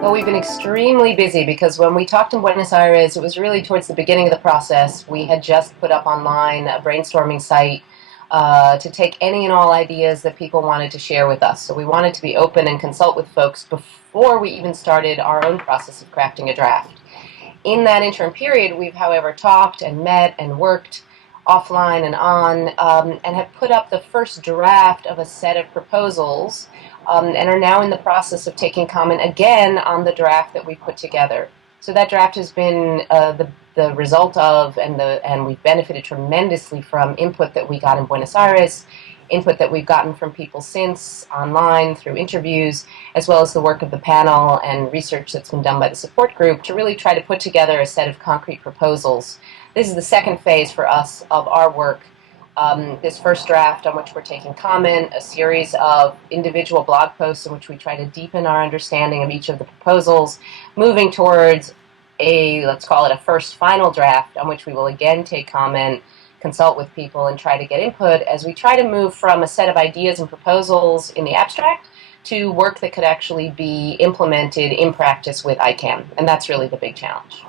Well, we've been extremely busy because when we talked in Buenos Aires, it was really towards the beginning of the process. We had just put up online a brainstorming site to take any and all ideas that people wanted to share with us. So we wanted to be open and consult with folks before we even started our own process of crafting a draft. In that interim period, we've, however, talked and met and worked offline and on, and have put up the first draft of a set of proposals, and are now in the process of taking comment again on the draft that we put together. So that draft has been the result of, and we've benefited tremendously from input that we got in Buenos Aires, input that we've gotten from people since online through interviews, as well as the work of the panel and research that's been done by the support group to really try to put together a set of concrete proposals. This is the second phase for us of our work. This first draft on which we're taking comment, a series of individual blog posts in which we try to deepen our understanding of each of the proposals, moving towards let's call it a first final draft on which we will again take comment, consult with people, and try to get input as we try to move from a set of ideas and proposals in the abstract to work that could actually be implemented in practice with ICANN. And that's really the big challenge.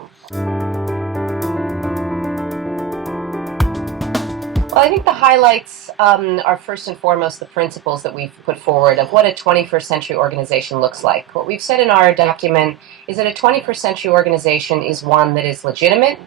Well, I think the highlights are first and foremost the principles that we've put forward of what a 21st century organization looks like. What we've said in our document is that a 21st century organization is one that is legitimate,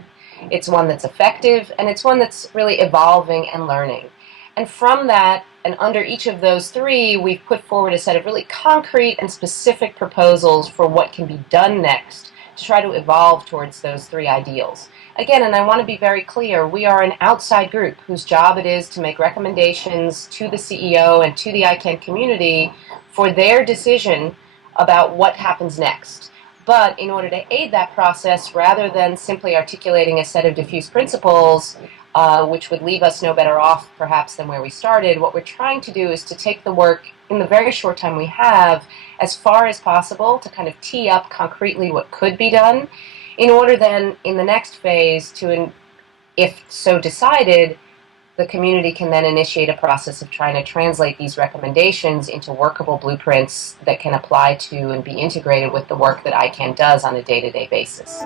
it's one that's effective, and it's one that's really evolving and learning. And from that, and under each of those three, we've put forward a set of really concrete and specific proposals for what can be done next to try to evolve towards those three ideals. Again, and I want to be very clear, we are an outside group whose job it is to make recommendations to the CEO and to the ICANN community for their decision about what happens next. But in order to aid that process, rather than simply articulating a set of diffuse principles, which would leave us no better off perhaps than where we started, what we're trying to do is to take the work in the very short time we have as far as possible to kind of tee up concretely what could be done, in order then in the next phase to, if so decided, the community can then initiate a process of trying to translate these recommendations into workable blueprints that can apply to and be integrated with the work that ICANN does on a day-to-day basis.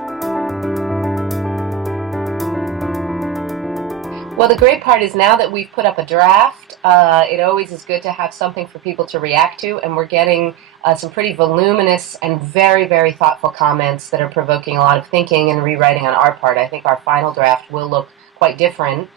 Well, the great part is now that we've put up a draft, it always is good to have something for people to react to, and we're getting some pretty voluminous and very, very thoughtful comments that are provoking a lot of thinking and rewriting on our part. I think our final draft will look quite different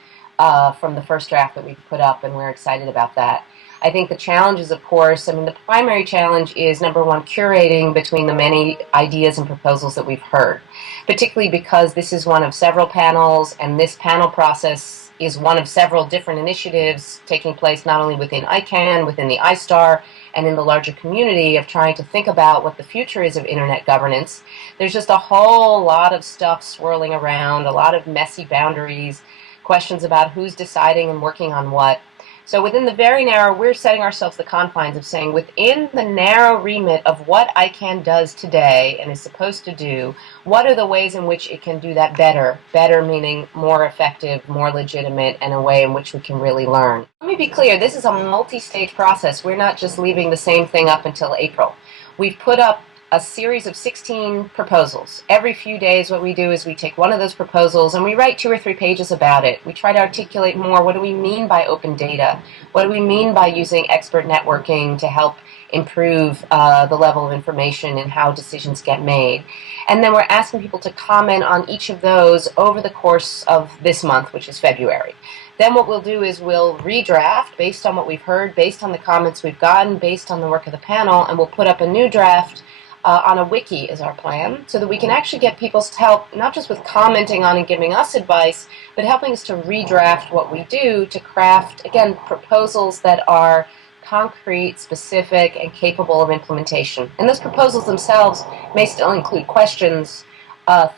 from the first draft that we've put up, and we're excited about that. I think the challenges, of course, the primary challenge is, number one, curating between the many ideas and proposals that we've heard, particularly because this is one of several panels, and this panel process is one of several different initiatives taking place not only within ICANN, within the iStar, and in the larger community of trying to think about what the future is of Internet governance. There's just a whole lot of stuff swirling around, a lot of messy boundaries, questions about who's deciding and working on what. So within the very narrow, we're setting ourselves the confines of saying within the narrow remit of what ICANN does today and is supposed to do, what are the ways in which it can do that better? Better meaning more effective, more legitimate, and a way in which we can really learn. Let me be clear, this is a multi-stage process. We're not just leaving the same thing up until April. We've put up a series of 16 proposals. Every few days what we do is we take one of those proposals and we write 2 or 3 pages about it. We try to articulate more. What do we mean by open data? What do we mean by using expert networking to help improve the level of information and how decisions get made? And then we're asking people to comment on each of those over the course of this month, which is February. Then what we'll do is we'll redraft based on what we've heard, based on the comments we've gotten, based on the work of the panel, and we'll put up a new draft on a wiki is our plan, so that we can actually get people's help, not just with commenting on and giving us advice, but helping us to redraft what we do to craft, again, proposals that are concrete, specific, and capable of implementation. And those proposals themselves may still include questions,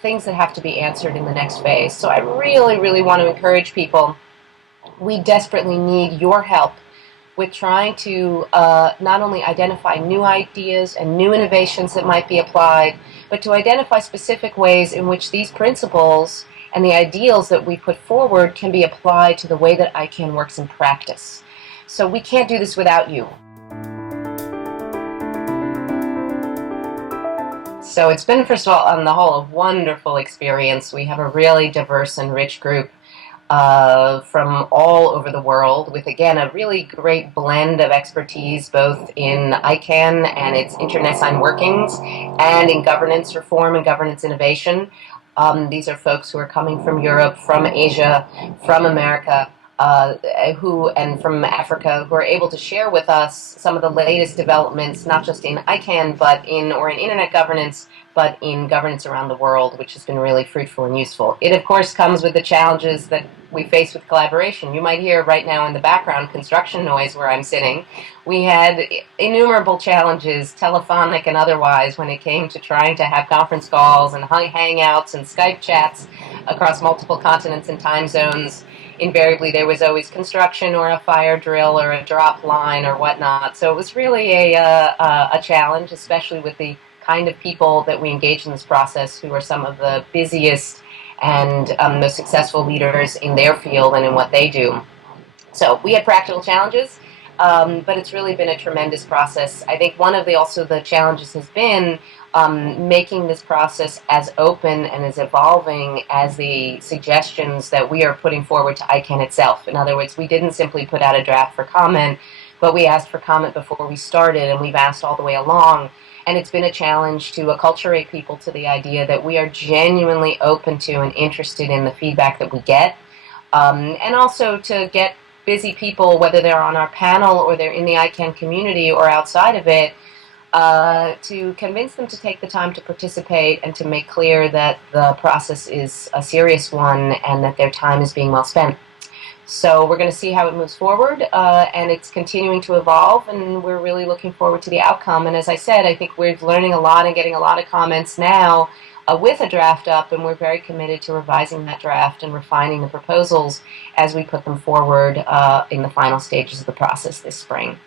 things that have to be answered in the next phase. So I really, really want to encourage people. We desperately need your help with trying to not only identify new ideas and new innovations that might be applied, but to identify specific ways in which these principles and the ideals that we put forward can be applied to the way that ICANN works in practice. So we can't do this without you. So it's been, first of all, on the whole, a wonderful experience. We have a really diverse and rich group from all over the world with, again, a really great blend of expertise both in ICANN and its internet sign workings and in governance reform and governance innovation. These are folks who are coming from Europe, from Asia, from America, and from Africa, who are able to share with us some of the latest developments, not just in ICANN, but in internet governance, but in governance around the world, which has been really fruitful and useful. It, of course, comes with the challenges that we face with collaboration. You might hear right now in the background construction noise where I'm sitting. We had innumerable challenges, telephonic and otherwise, when it came to trying to have conference calls and hangouts and Skype chats across multiple continents and time zones. Invariably, there was always construction or a fire drill or a drop line or whatnot. So it was really a challenge, especially with the kind of people that we engage in this process, who are some of the busiest and most successful leaders in their field and in what they do. So we had practical challenges, but it's really been a tremendous process. I think one of the challenges has been making this process as open and as evolving as the suggestions that we are putting forward to ICANN itself. In other words, we didn't simply put out a draft for comment, but we asked for comment before we started, and we've asked all the way along. And it's been a challenge to acculturate people to the idea that we are genuinely open to and interested in the feedback that we get, and also to get busy people, whether they're on our panel or they're in the ICANN community or outside of it, to convince them to take the time to participate and to make clear that the process is a serious one and that their time is being well spent. So we're going to see how it moves forward, and it's continuing to evolve, and we're really looking forward to the outcome. And as I said, I think we're learning a lot and getting a lot of comments now with a draft up, and we're very committed to revising that draft and refining the proposals as we put them forward in the final stages of the process this spring.